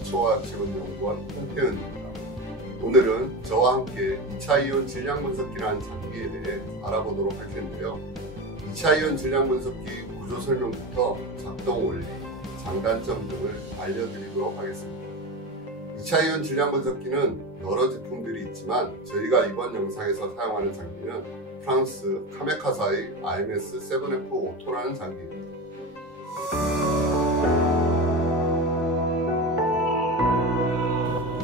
기초화학지원연구원 홍태현입니다. 오늘은 저와 함께 2차이온 질량분석기라는 장비에 대해 알아보도록 할 텐데요. 2차이온 질량분석기 구조 설명부터 작동 원리, 장단점 등을 알려드리도록 하겠습니다. 2차이온 질량분석기는 여러 제품들이 있지만 저희가 이번 영상에서 사용하는 장비는 프랑스 카메카사의 IMS7F 오토라는 장비입니다.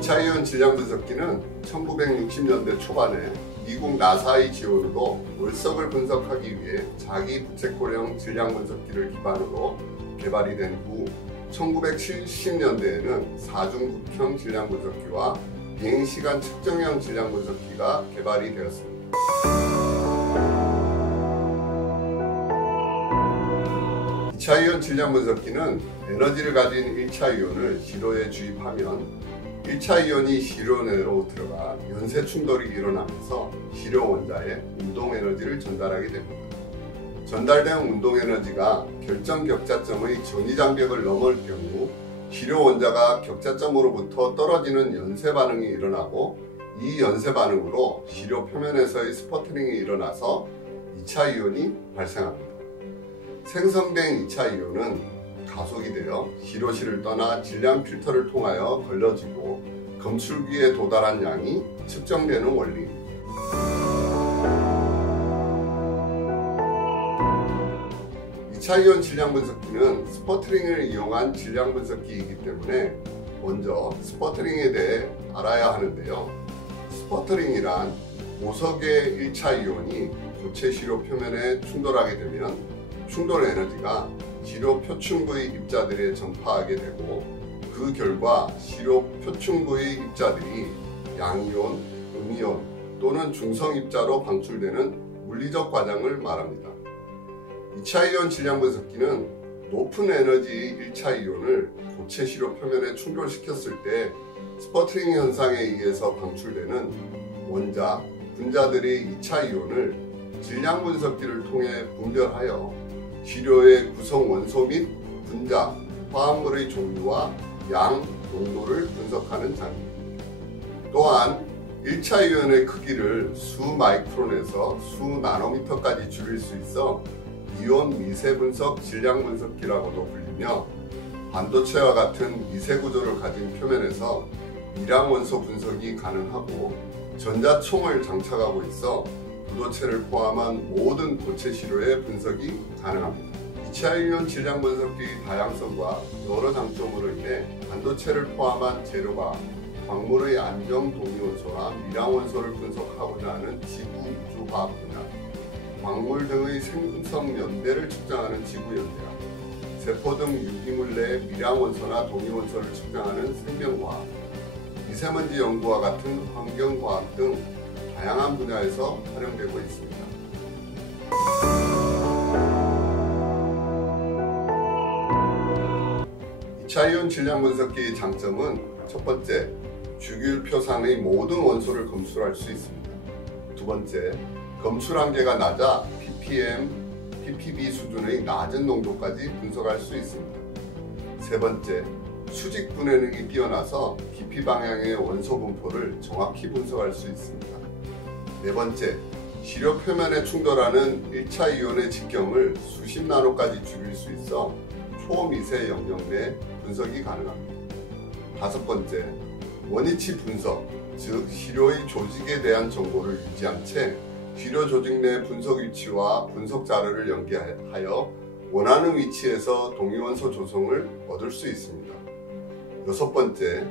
2차이온 질량분석기는 1960년대 초반에 미국 나사의 지원으로 월석을 분석하기 위해 자기 부채꼴형 질량분석기를 기반으로 개발이 된 후 1970년대에는 사중극형 질량분석기와 비행시간 측정형 질량분석기가 개발이 되었습니다. 2차이온 질량분석기는 에너지를 가진 1차이온을 시로에 주입하면 1차이온이 시로 내로 들어가 연쇄 충돌이 일어나면서 시로 원자에 운동 에너지를 전달하게 됩니다. 전달된 운동 에너지가 결정 격자점의 전위장벽을 넘을 경우 시료 원자가 격자점으로부터 떨어지는 연쇄 반응이 일어나고 이 연쇄 반응으로 시료 표면에서의 스퍼트링이 일어나서 2차 이온이 발생합니다. 생성된 2차 이온은 가속이 되어 시료실을 떠나 질량 필터를 통하여 걸러지고 검출기에 도달한 양이 측정되는 원리입니다. 2차이온 질량분석기는 스퍼트링을 이용한 질량분석기이기 때문에 먼저 스퍼트링에 대해 알아야 하는데요. 스퍼트링이란 보석의 1차이온이 고체 시료 표면에 충돌하게 되면 충돌 에너지가 시료 표층부의 입자들에 전파하게 되고 그 결과 시료 표층부의 입자들이 양이온, 음이온 또는 중성 입자로 방출되는 물리적 과정을 말합니다. 2차이온 질량분석기는 높은 에너지의 1차이온을 고체 시료 표면에 충돌시켰을 때 스퍼트링 현상에 의해서 방출되는 원자, 분자들의 2차이온을 질량분석기를 통해 분별하여 시료의 구성 원소 및 분자, 화합물의 종류와 양, 농도를 분석하는 장비입니다. 또한 1차이온의 크기를 수 마이크론에서 수 나노미터까지 줄일 수 있어 이온 미세 분석 질량 분석기라고도 불리며 반도체와 같은 미세 구조를 가진 표면에서 미량 원소 분석이 가능하고 전자총을 장착하고 있어 부도체를 포함한 모든 고체 시료의 분석이 가능합니다. 2차이온 질량 분석기의 다양성과 여러 장점으로 인해 반도체를 포함한 재료가 광물의 안정 동위원소와 미량 원소를 분석하고자 하는 지구 우주화학 분야, 광물 등의 생성 연대를 측정하는 지구연대학, 세포 등 유기물 내 미량 원소나 동위원소를 측정하는 생명과학, 미세먼지 연구와 같은 환경과학 등 다양한 분야에서 활용되고 있습니다. 2차이온 질량분석기의 장점은 첫 번째, 주기율표상의 모든 원소를 검출할 수 있습니다. 두 번째, 검출 한계가 낮아 ppm, ppb 수준의 낮은 농도까지 분석할 수 있습니다. 세 번째, 수직 분해능이 뛰어나서 깊이 방향의 원소 분포를 정확히 분석할 수 있습니다. 네 번째, 시료 표면에 충돌하는 1차 이온의 직경을 수십 나노까지 줄일 수 있어 초미세 영역 내 분석이 가능합니다. 다섯 번째, 원위치 분석, 즉 시료의 조직에 대한 정보를 유지한 채 시료 조직 내 분석 위치와 분석 자료를 연계하여 원하는 위치에서 동위원소 조성을 얻을 수 있습니다. 여섯 번째,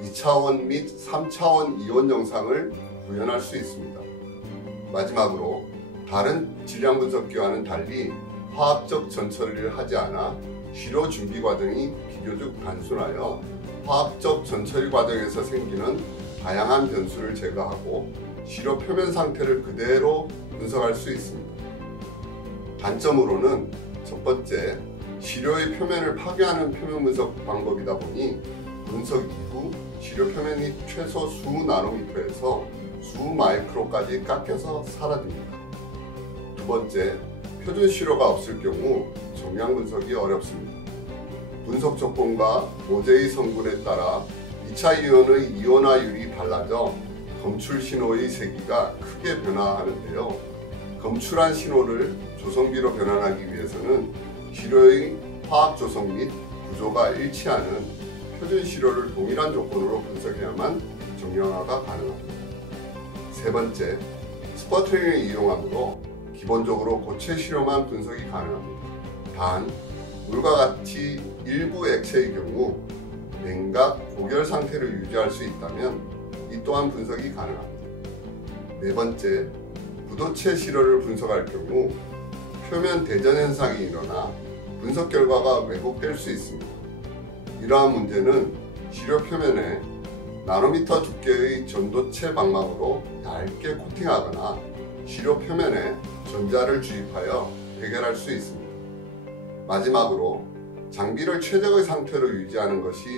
2차원 및 3차원 이온 영상을 구현할 수 있습니다. 마지막으로 다른 질량 분석기와는 달리 화학적 전처리를 하지 않아 시료 준비 과정이 비교적 단순하여 화학적 전처리 과정에서 생기는 다양한 변수를 제거하고 시료 표면 상태를 그대로 분석할 수 있습니다. 단점으로는 첫 번째, 시료의 표면을 파괴하는 표면 분석 방법이다 보니 분석 이후 시료 표면이 최소 수 나노미터에서 수 마이크로까지 깎여서 사라집니다. 두 번째, 표준 시료가 없을 경우 정량 분석이 어렵습니다. 분석 조건과 모재의 성분에 따라 2차 이온의 이온화율이 달라져 검출 신호의 세기가 크게 변화하는데요. 검출한 신호를 조성비로 변환하기 위해서는 시료의 화학 조성 및 구조가 일치하는 표준 시료를 동일한 조건으로 분석해야만 정량화가 가능합니다. 세 번째, 스퍼터링을 이용하므로 기본적으로 고체 시료만 분석이 가능합니다. 단, 물과 같이 일부 액체의 경우 냉각, 고결 상태를 유지할 수 있다면 이 또한 분석이 가능합니다. 네 번째, 부도체 시료를 분석할 경우 표면 대전 현상이 일어나 분석 결과가 왜곡될 수 있습니다. 이러한 문제는 시료 표면에 나노미터 두께의 전도체 방막으로 얇게 코팅하거나 시료 표면에 전자를 주입하여 해결할 수 있습니다. 마지막으로 장비를 최적의 상태로 유지하는 것이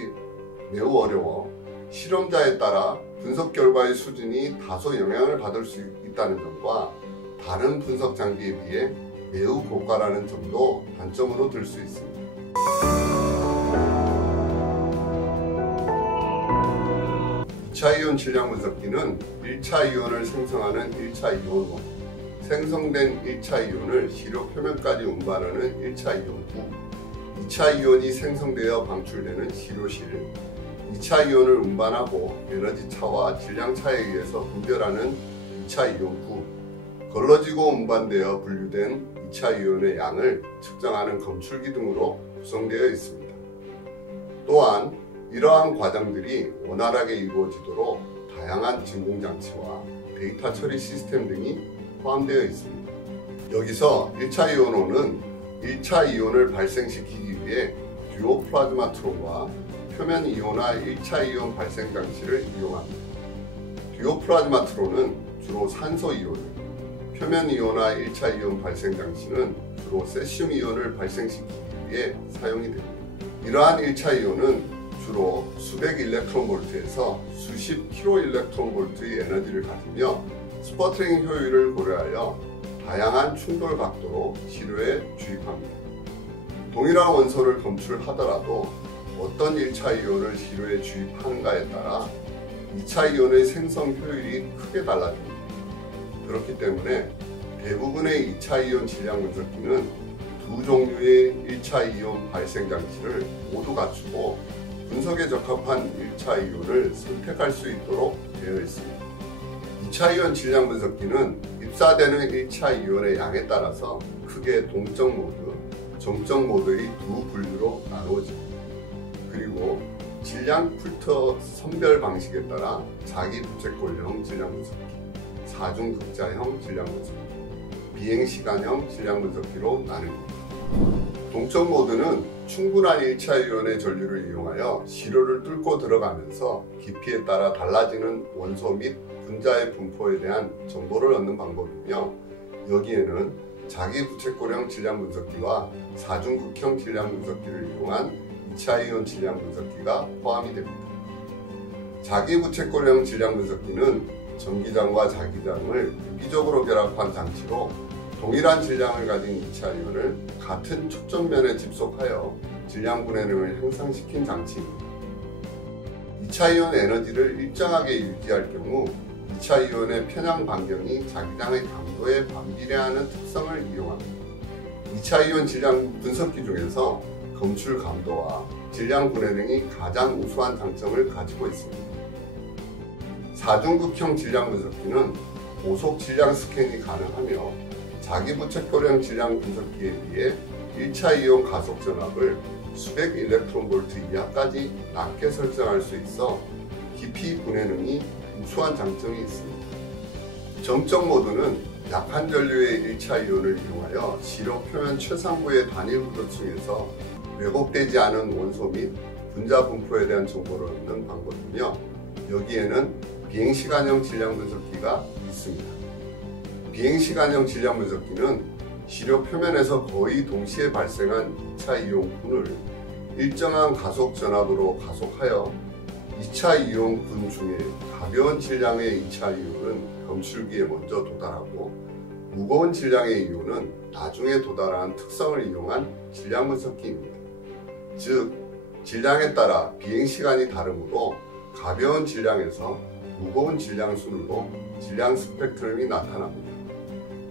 매우 어려워 실험자에 따라 분석 결과의 수준이 다소 영향을 받을 수 있다는 점과 다른 분석 장비에 비해 매우 고가라는 점도 단점으로 들 수 있습니다. 2차 이온 질량 분석기는 1차 이온을 생성하는 1차 이온원, 생성된 1차 이온을 시료 표면까지 운반하는 1차 이온부, 2차 이온이 생성되어 방출되는 시료실, 2차 이온을 운반하고 에너지 차와 질량 차에 의해서 분별하는 2차 이온부, 걸러지고 운반되어 분류된 2차 이온의 양을 측정하는 검출기 등으로 구성되어 있습니다. 또한 이러한 과정들이 원활하게 이루어지도록 다양한 진공장치와 데이터 처리 시스템 등이 포함되어 있습니다. 여기서 1차 이온호는 1차 이온을 발생시키기 위해 듀오 플라즈마 트론과 표면 이온화 1차 이온 발생 장치를 이용합니다. 듀오 플라즈마 트론은 주로 산소 이온을, 표면 이온화 1차 이온 발생 장치는 주로 세슘 이온을 발생시키기 위해 사용이 됩니다. 이러한 1차 이온은 주로 수백 일렉트론볼트에서 수십 킬로 일렉트론볼트의 에너지를 가지며 스퍼터링 효율을 고려하여 다양한 충돌 각도로 시료에 주입합니다. 동일한 원소를 검출하더라도 어떤 1차 이온을 시료에 주입하는가에 따라 2차 이온의 생성 효율이 크게 달라집니다. 그렇기 때문에 대부분의 2차 이온 질량 분석기는 두 종류의 1차 이온 발생 장치를 모두 갖추고 분석에 적합한 1차 이온을 선택할 수 있도록 되어 있습니다. 2차 이온 질량 분석기는 입사되는 1차 이온의 양에 따라서 크게 동적 모드, 정적 모드의 두 분류로 나누어집니다. 그리고 질량 필터 선별 방식에 따라 자기 부채꼴형 질량 분석기, 사중극자형 질량 분석기, 비행시간형 질량 분석기로 나뉩니다. 동적 모드는 충분한 1차 이온의 전류를 이용하여 시료를 뚫고 들어가면서 깊이에 따라 달라지는 원소 및 분자의 분포에 대한 정보를 얻는 방법이며, 여기에는 자기 부채꼴형 질량 분석기와 사중극형 질량 분석기를 이용한 2차 이온 질량 분석기가 포함이 됩니다. 자기 부채꼴형 질량 분석기는 전기장과 자기장을 유기적으로 결합한 장치로 동일한 질량을 가진 2차 이온을 같은 초점면에 집속하여 질량 분해능을 향상시킨 장치입니다. 2차 이온 에너지를 일정하게 유지할 경우 2차 이온의 편향 반경이 자기장의 강도에 반비례하는 특성을 이용합니다. 2차 이온 질량 분석기 중에서 검출 감도와 질량 분해능이 가장 우수한 장점을 가지고 있습니다. 사중극형 질량 분석기는 고속 질량 스캔이 가능하며 자기 부채꼴형 질량 분석기에 비해 1차 이온 가속 전압을 수백 일렉트론볼트 이하까지 낮게 설정할 수 있어 깊이 분해능이 우수한 장점이 있습니다. 정적 모드는 약한 전류의 1차 이온을 이용하여 시료 표면 최상부의 단일 구조층에서 왜곡되지 않은 원소 및 분자 분포에 대한 정보를 얻는 방법이며, 여기에는 비행시간형 질량 분석기가 있습니다. 비행시간형 질량 분석기는 시료 표면에서 거의 동시에 발생한 2차 이온군을 일정한 가속 전압으로 가속하여 2차 이온군 중에 가벼운 질량의 2차 이온은 검출기에 먼저 도달하고 무거운 질량의 이온은 나중에 도달하는 특성을 이용한 질량 분석기입니다. 즉 질량에 따라 비행시간이 다르므로 가벼운 질량에서 무거운 질량 순으로 질량 스펙트럼이 나타납니다.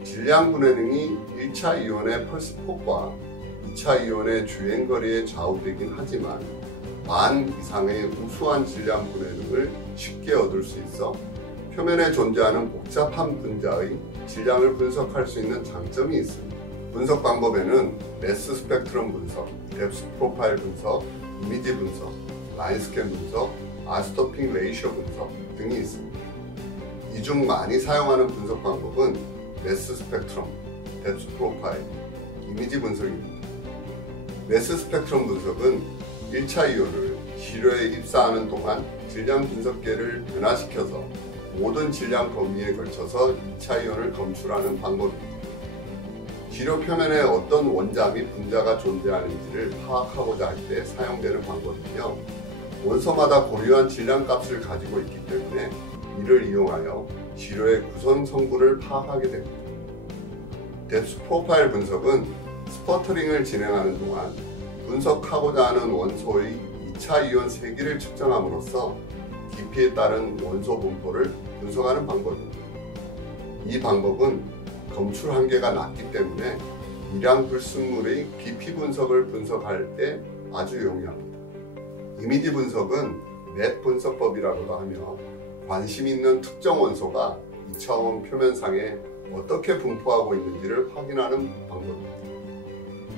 질량 분해능이 1차 이온의 펄스폭과 2차 이온의 주행거리에 좌우되긴 하지만 만 이상의 우수한 질량 분해능을 쉽게 얻을 수 있어 표면에 존재하는 복잡한 분자의 질량을 분석할 수 있는 장점이 있습니다. 분석 방법에는 매스 스펙트럼 분석, 뎁스 프로파일 분석, 이미지 분석, 라인 스캔 분석, 아이소토핑 레이쇼 분석 등이 있습니다. 이 중 많이 사용하는 분석 방법은 매스 스펙트럼, 뎁스 프로파일, 이미지 분석입니다. 매스 스펙트럼 분석은 1차 이온을 시료에 입사하는 동안 질량 분석계를 변화시켜서 모든 질량 범위에 걸쳐서 2차 이온을 검출하는 방법입니다. 시료 표면에 어떤 원자 및 분자가 존재하는지를 파악하고자 할 때 사용되는 방법이며 원소마다 고유한 질량 값을 가지고 있기 때문에 이를 이용하여 시료의 구성 성분을 파악하게 됩니다. 뎁스 프로파일 분석은 스퍼터링을 진행하는 동안 분석하고자 하는 원소의 2차 이온 세기를 측정함으로써 깊이에 따른 원소 분포를 분석하는 방법입니다. 이 방법은 검출 한계가 낮기 때문에 미량 불순물의 깊이 분석을 분석할 때 아주 용이합니다. 이미지 분석은 맵 분석법이라고도 하며 관심 있는 특정 원소가 2차원 표면상에 어떻게 분포하고 있는지를 확인하는 방법입니다.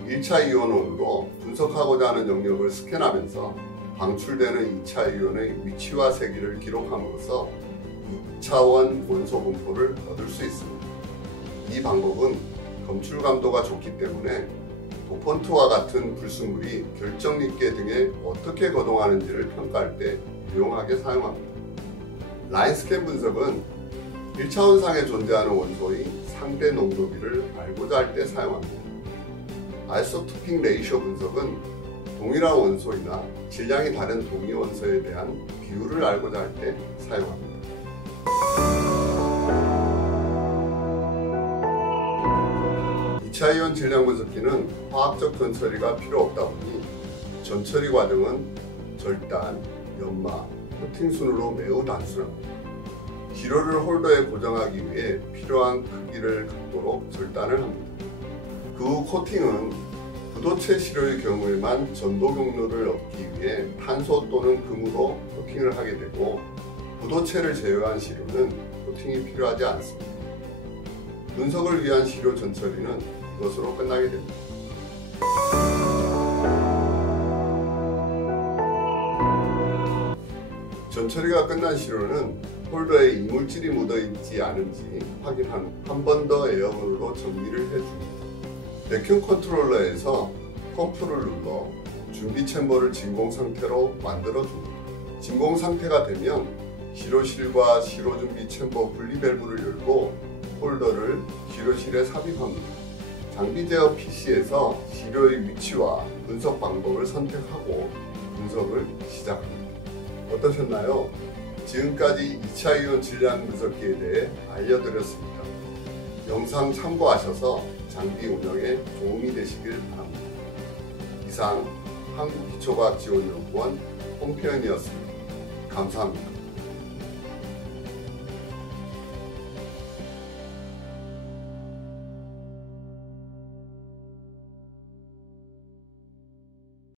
1차 이온으로 분석하고자 하는 영역을 스캔하면서 방출되는 2차 이온의 위치와 세기를 기록함으로써 2차원 원소 분포를 얻을 수 있습니다. 이 방법은 검출 감도가 좋기 때문에 도펀트와 같은 불순물이 결정립계 등에 어떻게 거동하는지를 평가할 때 유용하게 사용합니다. 라인 스캔 분석은 1차원상에 존재하는 원소의 상대 농도비를 알고자 할 때 사용합니다. 아이소토핑 레이쇼 분석은 동일한 원소이나 질량이 다른 동위 원소에 대한 비율을 알고자 할 때 사용합니다. 이온 질량 분석기는 화학적 전처리가 필요 없다 보니 전처리 과정은 절단, 연마, 코팅 순으로 매우 단순합니다. 시료를 홀더에 고정하기 위해 필요한 크기를 갖도록 절단을 합니다. 그 후 코팅은 부도체 시료의 경우에만 전도 경로를 얻기 위해 탄소 또는 금으로 코팅을 하게 되고 부도체를 제외한 시료는 코팅이 필요하지 않습니다. 분석을 위한 시료 전처리는 이것으로 끝나게 됩니다. 전처리가 끝난 시료는 홀더에 이물질이 묻어있지 않은지 확인한 후 한 번 더 에어건으로 정리를 해줍니다. 베큐um 컨트롤러에서 펌프를 눌러 준비 챔버를 진공 상태로 만들어줍니다. 진공 상태가 되면 시료실과 시료 준비 챔버 분리 밸브를 열고 홀더를 시료실에 삽입합니다. 장비 제어 PC에서 시료의 위치와 분석 방법을 선택하고 분석을 시작합니다. 어떠셨나요? 지금까지 2차 이온 질량 분석기에 대해 알려드렸습니다. 영상 참고하셔서 장비 운영에 도움이 되시길 바랍니다. 이상 한국기초과학지원연구원 홍표현이었습니다. 감사합니다.